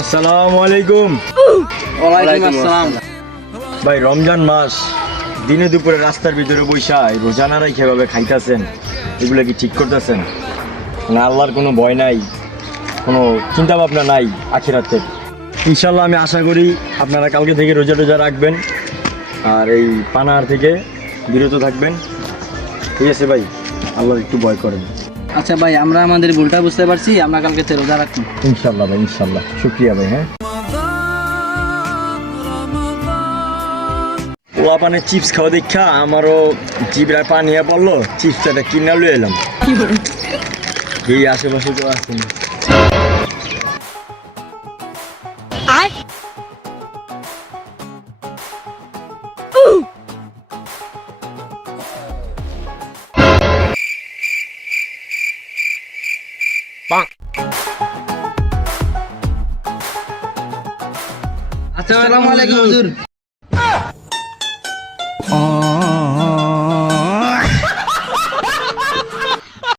আসসালামু আলাইকুম। ওয়ালাইকুম আসসালাম। ভাই, রমজান মাস দিনে দুপুরে রাস্তার ভিতরে বৈশা রোজানারাই কিভাবে খাইতেছেন, এগুলো কি ঠিক করতেছেন? মানে আল্লাহর কোনো ভয় নাই, কোনো চিন্তা ভাবনা নাই আখিরাতের? ইনশাল্লাহ আমি আশা করি আপনারা কালকে থেকে রোজা টোজা রাখবেন আর এই পানাহার থেকে বিরত থাকবেন। ঠিক আছে ভাই, আল্লাহর একটু ভয় করেন। আচ্ছা ভাই, আমরা আমাদের ভুলটা বুঝতে পারছি, আমরা কালকে থেকে রোজা রাখবো। ইনশাল্লাহ ভাই, ইনশাল্লাহ। শুক্রিয়া ভাই। হ্যাঁ, ওয়া পানে চিপস খাওয়া দেখা আমারও জিবরায় পানি পড়লো, চিপসটা কিনা লুয়ে এলাম। এই আশেপাশে তো আছেন। আসসালামু আলাইকুম হুজুর।